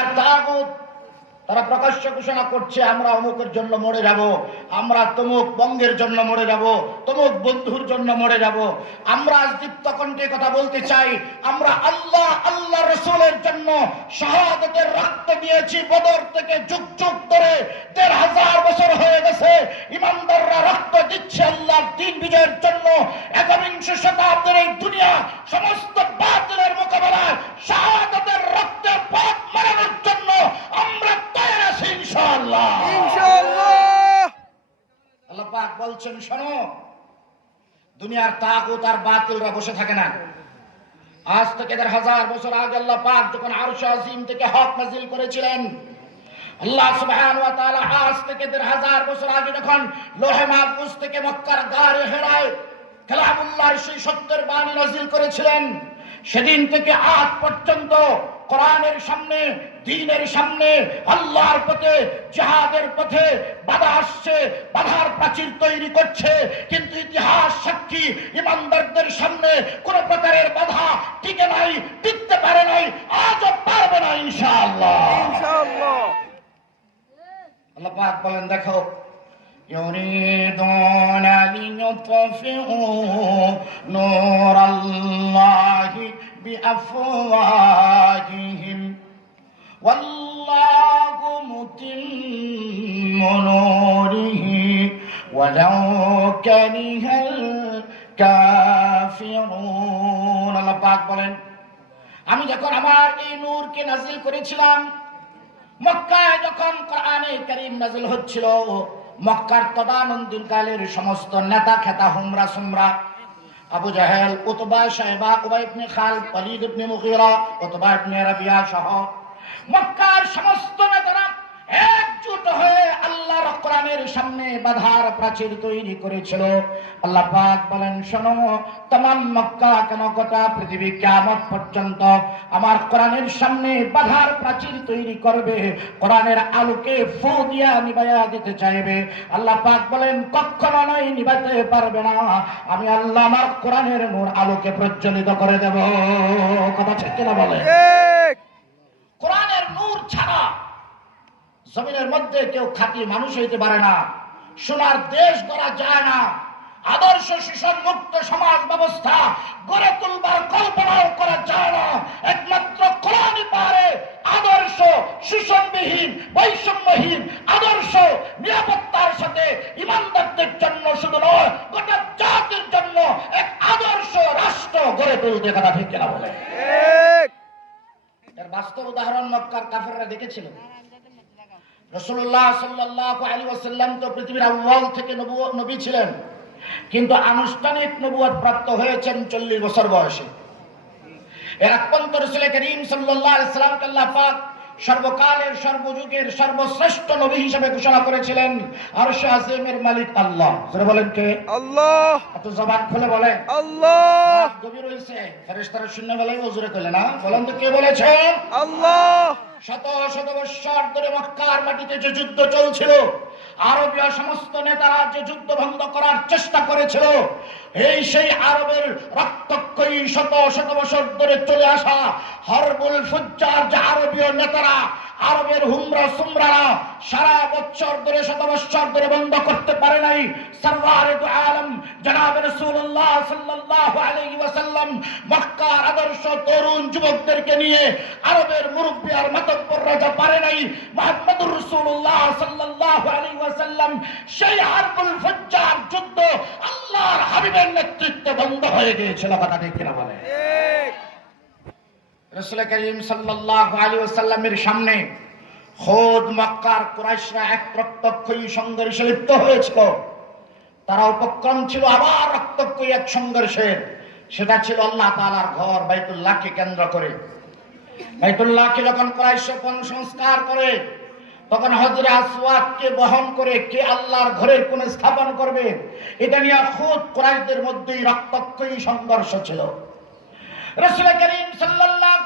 দুনিয়ার তাগুত তারা প্রকাশ্য ঘোষণা করছে আমরা অমুকের জন্য মরে যাব, আমরা তমুক বঙ্গের জন্য মরে যাব, তমুক বন্ধুর জন্য মরে যাব। আমরা আজ দীপ্ত কণ্ঠে কথা বলতে চাই, আমরা আল্লাহ রাসূলের জন্য শাহাদাতের রক্ত দিয়েছি। বদর থেকে যুগ যুগ ধরে ১৫০০ বছর হয়ে গেছে ইমানদাররা রক্ত দিচ্ছে আল্লাহর দ্বীন বিজয়ের জন্য। একবিংশ শতাব্দীর এই দুনিয়া সমস্ত বাতিলের মোকাবেলায় শাহাদাতের রক্তের পথ মারানোর জন্য আমরা তৈরি আছি ইনশাআল্লাহ। আল্লাহ পাক বলছেন, শোনো, দুনিয়ার তাগুত আর বাতিলরা বসে থাকে না। আজ থেকে ১৫০০ বছর আগে আল্লাহ পাক যখন আরশ আজিম থেকে হক নাযিল করেছিলেন, আল্লাহ সুবহানাহু ওয়া তাআলা আজ থেকে ১৫০০ বছর আগে যখন লোহে মাহফুজ থেকে মক্কার গারে হেরায় কালামুল্লাহর সেই সত্যের বাণী নাযিল করেছিলেন, সেদিন থেকে আজ পর্যন্ত কোরআনের সামনে, দ্বীনের সামনে, আল্লাহর পথে, জিহাদের পথে বাধা আসছে, বাধার প্রাচীর তৈরি করছে। কিন্তু ইতিহাস সাক্ষী, ইমানদারদের সামনে কোন প্রকারের বাধা টিকে নাই, টিকতে পারে নাই, আজও পারবে না ইনশাআল্লাহ। আল্লাহ পাক বলেন, দেখো, يريدون ليطفئوا نور الله بأفواههم والله متم نوره ولو كره الكافرون। আল্লাহ পাক বলেন, আমি যখন আমার এই নূরকে নাযিল করেছিলাম, মক্কায় যখন কোরআনে কারীম নাযিল হচ্ছিল, মক্কার তদানন্দিন কালের সমস্ত নেতা খেতা হুমরা সুমরা, আবু জাহেল, উতবা, শাইবা, উবাই ইবনে খালদ, ওয়ালিদ ইবনে মুগীরা, উতবা ইবনে রাবিয়া সহ মক্কার সমস্ত নেতারা একজোট হয়ে আল্লাহর কোরআনের সামনে বাধার প্রাচীর তৈরি করেছিল। আল্লাহ পাক বলেন, শোনো, तमाम মক্কা কেন গোটা পৃথিবী কিয়ামত পর্যন্ত আমার কোরআনের সামনে বাধার প্রাচীর তৈরি করবে, কোরআনের আলোকে ফু দিয়া নিভাইয়া দিতে চাইবে। আল্লাহ পাক বলেন, কখনো নয়, নিভাতে পারবে না। আমি আল্লাহ আমার কোরআনের নূর আলোকে প্রজ্বলিত করে দেব। কথা ঠিক কিনা বলে? কোরআনের নূর ছাড়া জমিনের মধ্যে কেউ খাঁটি মানুষ হইতে পারে না, সোনার দেশ গড়া যায় না, আদর্শ শোষণ মুক্ত সমাজ ব্যবস্থা গড়ে তুলবার কল্পনাও করা যায় না। একমাত্র কোরআনই পারে আদর্শ শোষণবিহীন, বৈষম্যহীন আদর্শ নিরাপত্তার সাথে ইমানদারদের জন্য শুধু নয়, গোটা জাতির জন্য এক আদর্শ রাষ্ট্র গড়ে তুলতে। কথা ঠিক কিনা বলে? এর বাস্তব উদাহরণ মক্কার কাফেররা দেখেছিল। রাসূলুল্লাহ সাল্লাল্লাহু আলাইহি ওয়াসাল্লাম তো পৃথিবীর আউয়াল থেকে নবী ছিলেন, কিন্তু আনুষ্ঠানিক নবুয়ত প্রাপ্ত হয়েছেন 40 বছর বয়সে। এর আগ পর্যন্ত রাসূল করিম সাল্লাল্লাহু আলাইহি ওয়াসাল্লামকে আল্লাহ পাক সর্বকালের সর্বযুগের সর্বশ্রেষ্ঠ নবী হিসেবে ঘোষণা করেছিলেন। আরশ আজিমের মালিক আল্লাহ। জোরে বলেন কে? আল্লাহ। এত জবান খুলে বলেন আল্লাহ। গভীর হইছে, ফেরেশতারা শূন্য বেলায় ওজরে কইলেন না, বলেন তো কে বলেছেন? আল্লাহ। শত শত বৎসর ধরে মক্কার মাটিতে যে যুদ্ধ চলছিল, আরবীয় সমস্ত নেতারা যে যুদ্ধ বন্ধ করার চেষ্টা করেছিল, এই সেই আরবের রক্তক্ষয়ী শত শত বছর ধরে চলে আসা হরবুল ফুজ্জার যে আরবীয় নেতারা, আরবের হুমরা সুমরারা সারা বছর ধরে, শত বছর ধরে বন্ধ করতে পারে নাই। সরওয়ারে দু আলম জনাব রাসূলুল্লাহ সাল্লাল্লাহু আলাইহি ওয়াসাল্লাম মক্কার আদর্শ তরুণ যুবকদেরকে নিয়ে, আরবের মুরব্বি আর মাতব্বররা যা পারে নাই, মুহাম্মদুর রাসূলুল্লাহ সাল্লাল্লাহু আলাইহি ওয়াসাল্লাম সেই হরবুল ফুজ্জার যুদ্ধ আল্লাহর হাবিবের নেতৃত্বে বন্ধ হয়ে গিয়েছিল। কথা ঠিক কিনা বলে? রাসূল করিম সাল্লাল্লাহু আলাইহি ওয়াসাল্লামের সামনে খোদ মক্কার কুরাইশরা এক রক্তক্ষয়ী সংঘর্ষে লিপ্ত হয়েছিল। তারা উপক্রম ছিল আবার রক্তক্ষয়ী এক সংঘর্ষের। সেটা ছিল আল্লাহ তাআলার ঘর বাইতুল্লাহকে কেন্দ্র করে। বাইতুল্লাহকে যখন কুরাইশরা পুনঃসংস্কার করে, তখন হজরে আসওয়াদকে বহন করে কে আল্লাহর ঘরের কোণে স্থাপন করবে, এটা নিয়ে খোদ কুরাইশদের মধ্যেই রক্তক্ষয়ী সংঘর্ষ ছিল। রাসূল করিম সাল্লাল্লাহু